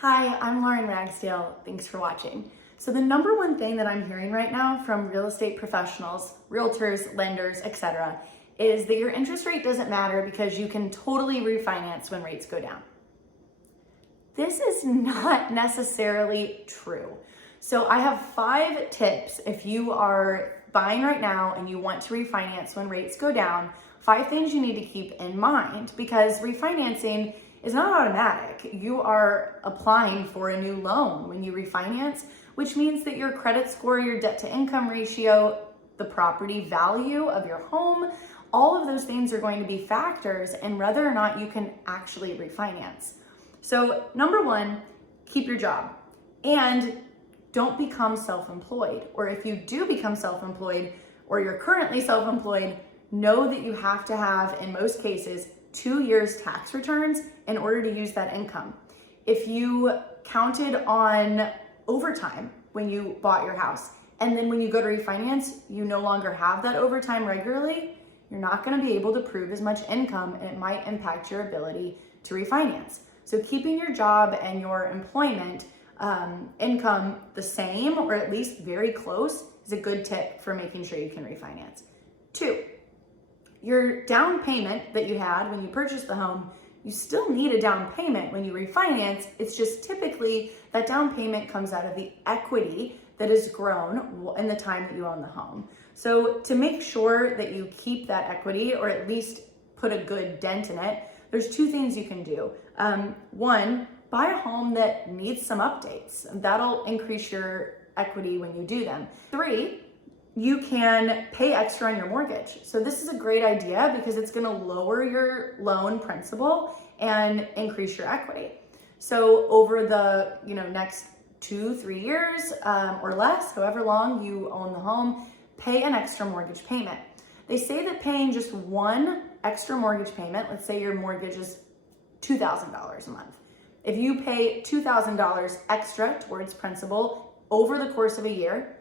Hi, I'm Lauren Ragsdale. Thanks for watching. So the number one thing that I'm hearing right now from real estate professionals, realtors, lenders, etc., is that your interest rate doesn't matter because you can totally refinance when rates go down. This is not necessarily true. So I have 5 tips if you are buying right now and you want to refinance when rates go down, 5 things you need to keep in mind because refinancing is not automatic. You are applying for a new loan when you refinance, which means that your credit score, your debt to income ratio, the property value of your home, all of those things are going to be factors in whether or not you can actually refinance. So number 1, keep your job and don't become self-employed. Or if you do become self-employed or you're currently self-employed, know that you have to have, in most cases, 2 years tax returns in order to use that income. If you counted on overtime when you bought your house, and then when you go to refinance, you no longer have that overtime regularly, you're not going to be able to prove as much income, and it might impact your ability to refinance. So keeping your job and your employment income the same, or at least very close, is a good tip for making sure you can refinance. 2, your down payment that you had when you purchased the home, you still need a down payment when you refinance. It's just typically that down payment comes out of the equity that has grown in the time that you own the home. So to make sure that you keep that equity or at least put a good dent in it, there's 2 things you can do. 1, buy a home that needs some updates. That'll increase your equity when you do them. 3, you can pay extra on your mortgage. So this is a great idea because it's gonna lower your loan principal and increase your equity. So over the next 2-3 years or less, however long you own the home, pay an extra mortgage payment. They say that paying just 1 extra mortgage payment, let's say your mortgage is $2,000 a month. If you pay $2,000 extra towards principal over the course of a year,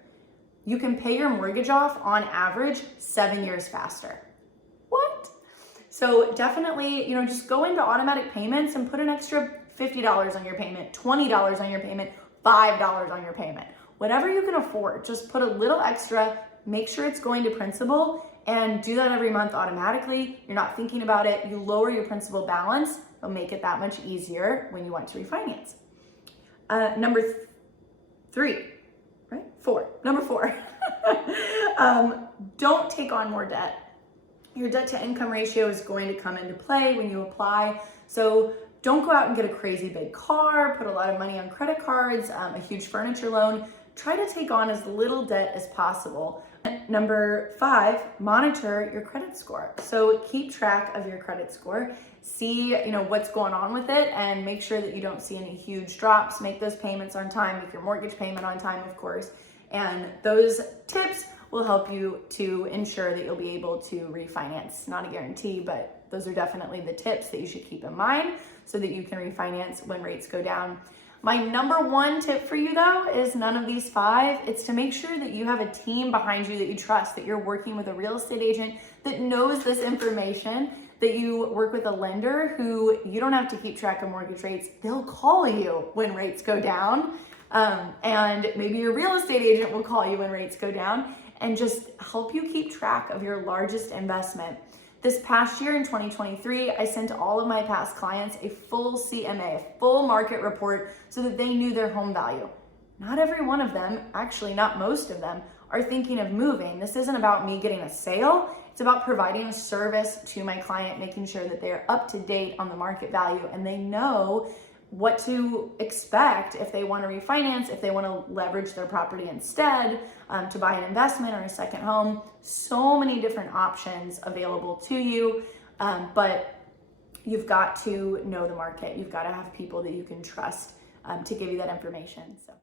you can pay your mortgage off on average 7 years faster. What? So definitely, just go into automatic payments and put an extra $50 on your payment, $20 on your payment, $5 on your payment. Whatever you can afford, just put a little extra, make sure it's going to principal, and do that every month automatically. You're not thinking about it. You lower your principal balance. It'll make it that much easier when you want to refinance. Number 4, don't take on more debt. Your debt to income ratio is going to come into play when you apply. So don't go out and get a crazy big car, put a lot of money on credit cards, a huge furniture loan. Try to take on as little debt as possible. Number 5, monitor your credit score. So keep track of your credit score. See, what's going on with it and make sure that you don't see any huge drops. Make those payments on time, make your mortgage payment on time, of course. And those tips will help you to ensure that you'll be able to refinance. Not a guarantee, but those are definitely the tips that you should keep in mind so that you can refinance when rates go down. My number 1 tip for you though is none of these 5. It's to make sure that you have a team behind you that you trust, that you're working with a real estate agent that knows this information, that you work with a lender who you don't have to keep track of mortgage rates. They'll call you when rates go down. And maybe your real estate agent will call you when rates go down and just help you keep track of your largest investment. This past year in 2023, I sent all of my past clients a full CMA, a full market report so that they knew their home value. Not every one of them, actually not most of them, are thinking of moving. This isn't about me getting a sale. It's about providing a service to my client, making sure that they're up to date on the market value and they know what to expect if they want to refinance, if they want to leverage their property instead to buy an investment or a second home. So many different options available to you, but you've got to know the market. You've got to have people that you can trust to give you that information. So.